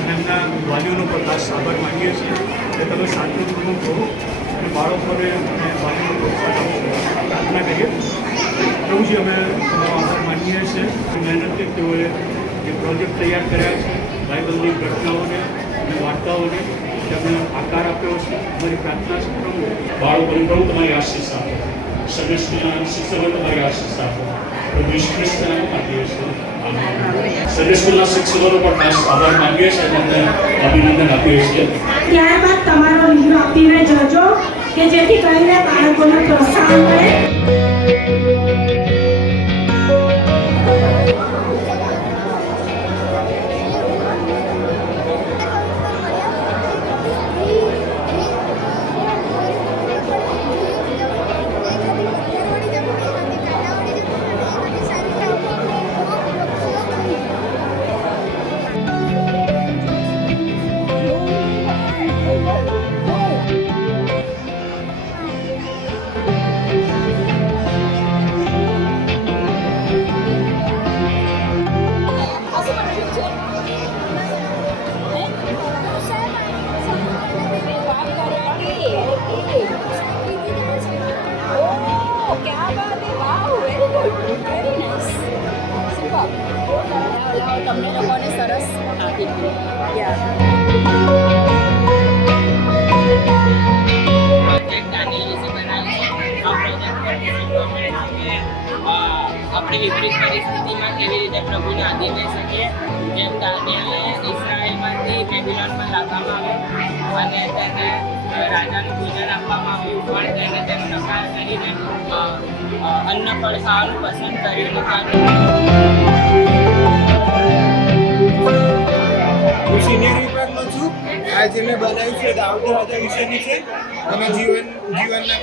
અને એમના વાલીઓનો પણ ખાસ આભાર માનીએ છીએ કે તમે શાંતિપૂર્વક રહો અને બાળકોને અને વાલીઓને પ્રોત્સાહન આપો. પ્રાર્થના કરીએ પ્રભુજી, અમે તમારો આભાર માનીએ છીએ. મહેનતથી તેઓએ જે પ્રોજેક્ટ તૈયાર કર્યા છે, બાઇબલની ઘટનાઓને અને વાર્તાઓને તેમને આકાર આપ્યો છે. અમારી પ્રાર્થના છે પ્રભુ બાળકોને પ્રભુ તમારી આશીષ આપો, સદસ્યના શિક્ષકો તમારી આશીષ આપો. પ્રભુ ઈસુ ખ્રિસ્તના નામમાં આપીએ છીએ. સન્ડે સ્કૂલના શિક્ષકોનો પણ ખાસ આભાર માનીએ છીએ અને તેમને અભિનંદન આપીએ છીએ. ત્યારબાદ તમારો લીધો આપીને જજો કે જેથી કરીને બાળકોને પ્રોત્સાહન મળે. તમને લોકોને સરસ આપી આપણે વિપરીત પરિસ્થિતિમાં કેવી રીતે પ્રભુને આધીન રહી શકીએ. જેમ દાનિયેલને ઇઝરાયલમાંથી બેબીલોનમાં લાવવામાં આવ્યો અને તેને રાજાનું ભોજન આપવામાં આવ્યું, પણ તેને તેનો નકાર કરીને અન્ન ફળ ખાવાનું પસંદ કર્યું નથી. હું સિનિયર વિભાગનો છું. આ જે મેં બનાવ્યું છે દાઉદ રાજા વિશેની છે અને જીવનના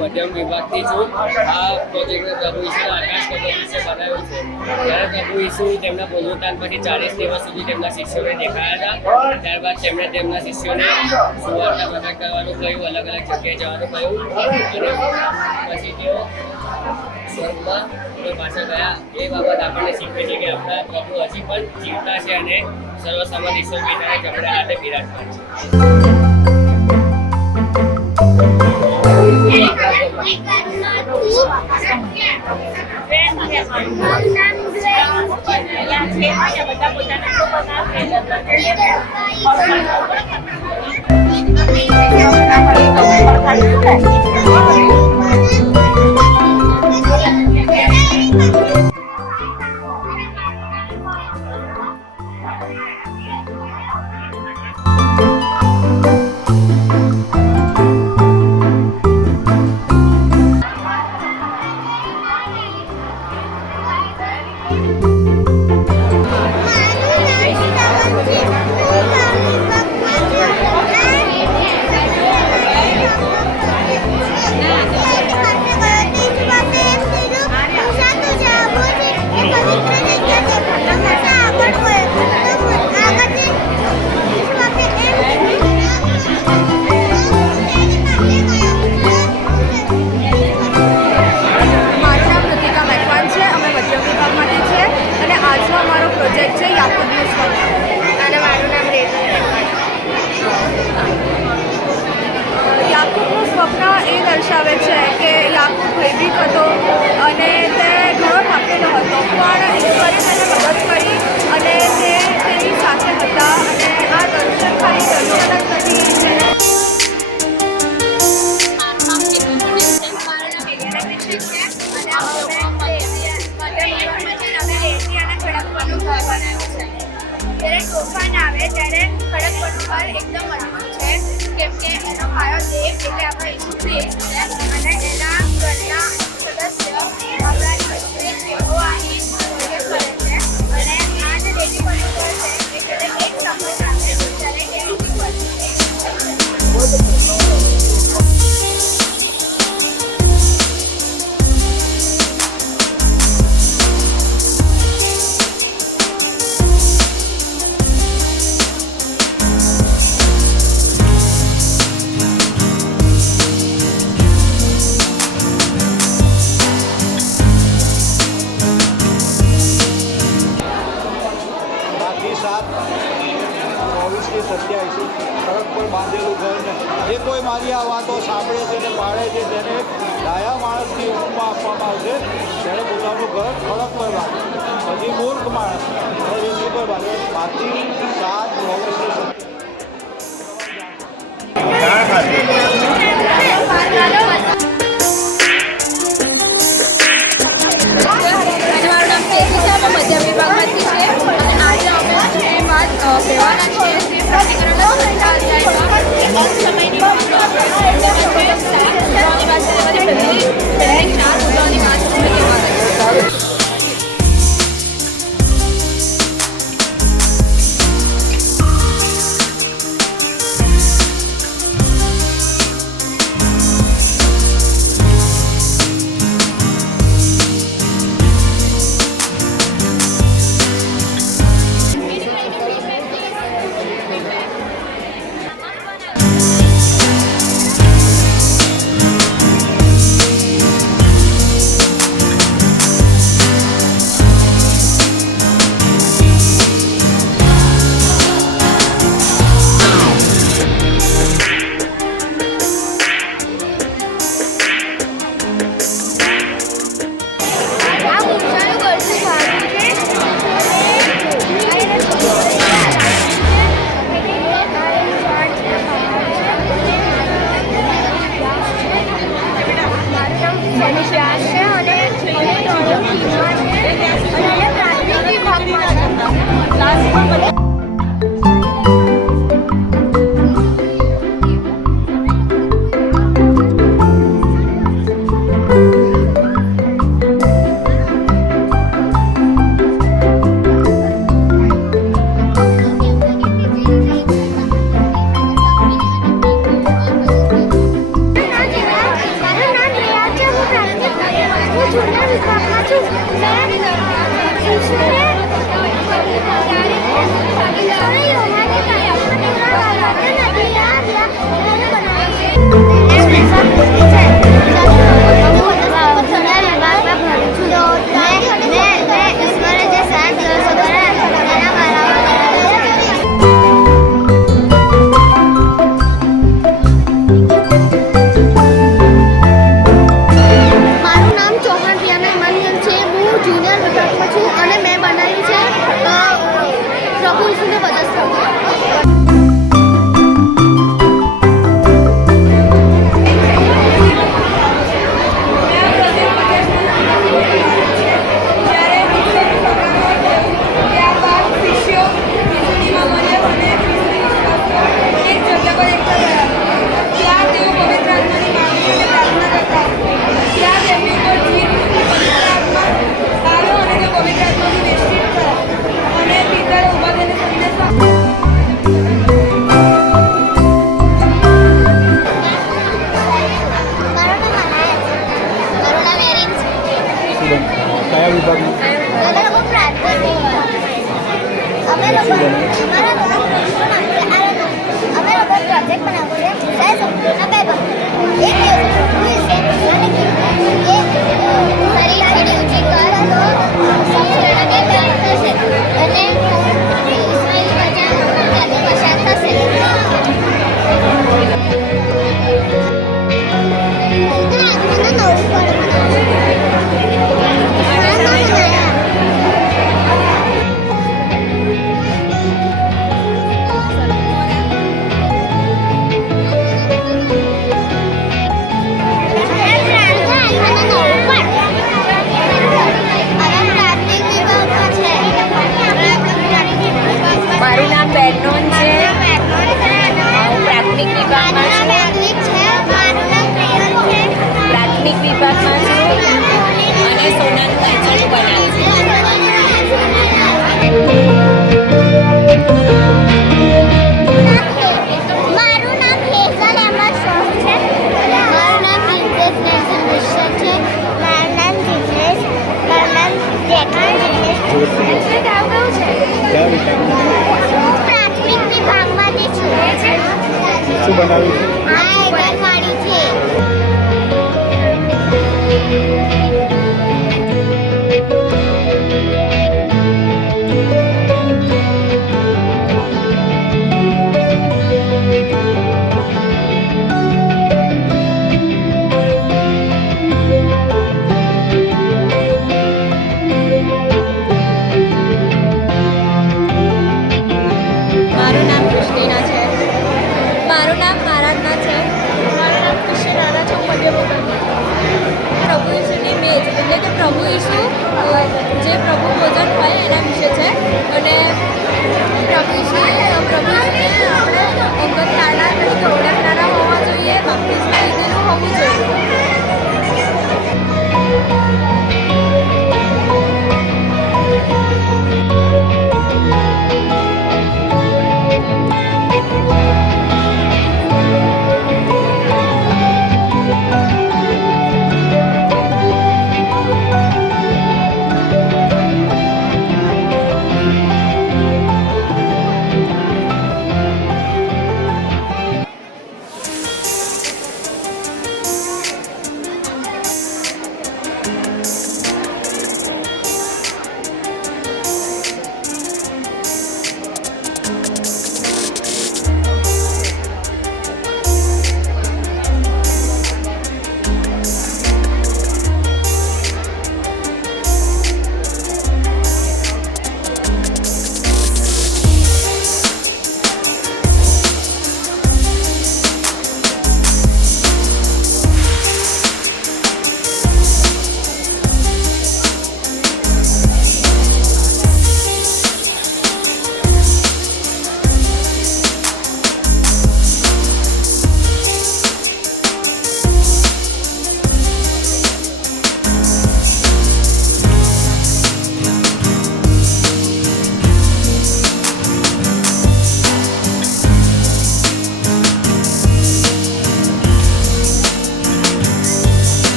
મધ્યમ વિભાગથી છું. આ પ્રોજેક્ટને પ્રભુ ઈસુના આકાશ કબર વિશે બનાવ્યું છે. જ્યારે પ્રભુ ઈસુ તેમના પુનરુત્થાન પછી 40 દિવસ સુધી તેમના શિષ્યોને દેખાયા હતા. ત્યારબાદ તેમણે તેમના શિષ્યોને સુવાર્તા પ્રચાર કરવાનું કહ્યું, અલગ અલગ જગ્યાએ જવાનું કહ્યું અને પછી તેઓ સ્વર્ગમાં પાછા ગયા. એ બાબત આપણને શીખવે છે કે આપણા પ્રભુ હજી પણ જીવતા છે અને સર્વસમર્થ ઈશ્વર પિતાને જમણા હાથે બિરાજમાન છે. દર્શાવે છે કે યાકૂબ ભયભીત હતો અને તે ઘણો થાકેલો હતો, પણ ઈશ્વરે તેને મદદ કરી અને તે તેની સાથે હતા. અને આ દર્શન ખાલી દર્શન જ નથી, જ્યારે તોફાન આવે ત્યારે ખડકપણું પર એકદમ મજબૂત છે, કેમ કે એનો પાયો દેવ એટલે આપણા ઈસુ ખ્રિસ્ત છે અને એના ઘરના સદસ્ય આપણા ઈસુ તેઓ અહીં પ્રોજેક્ટ કરે છે. અને આ જે રેડીપણું પર છે એ ક્યારેક એક સફળ આપે છે, ત્યારે એ બીજી જે કોઈ મારી આ વાતો સાંભળે છે અને પાડે છે તેને ડાયા માણસની ઉપમા આપવામાં આવશે ત્યારે પોતાનું ઘર ખડક પર બાંધે. પછી મૂર્ખ માણસ રેતી પર બાંધે. 5 થી 7 ઓગસ્ટ મારું નામ કેસી છે. અમે મધ્ય વિભાગમાંથી છીએ અને આજે અમે જે વાત કહેવાના છીએ તે પ્રતિક્રમણ છઠ્ઠા અધ્યાયમાં સમયની પહેલી 4 મુદ્દાઓની વાત અમે કહેવાના છીએ. શું બનાવ્યું છે? આ એક વાળી છે.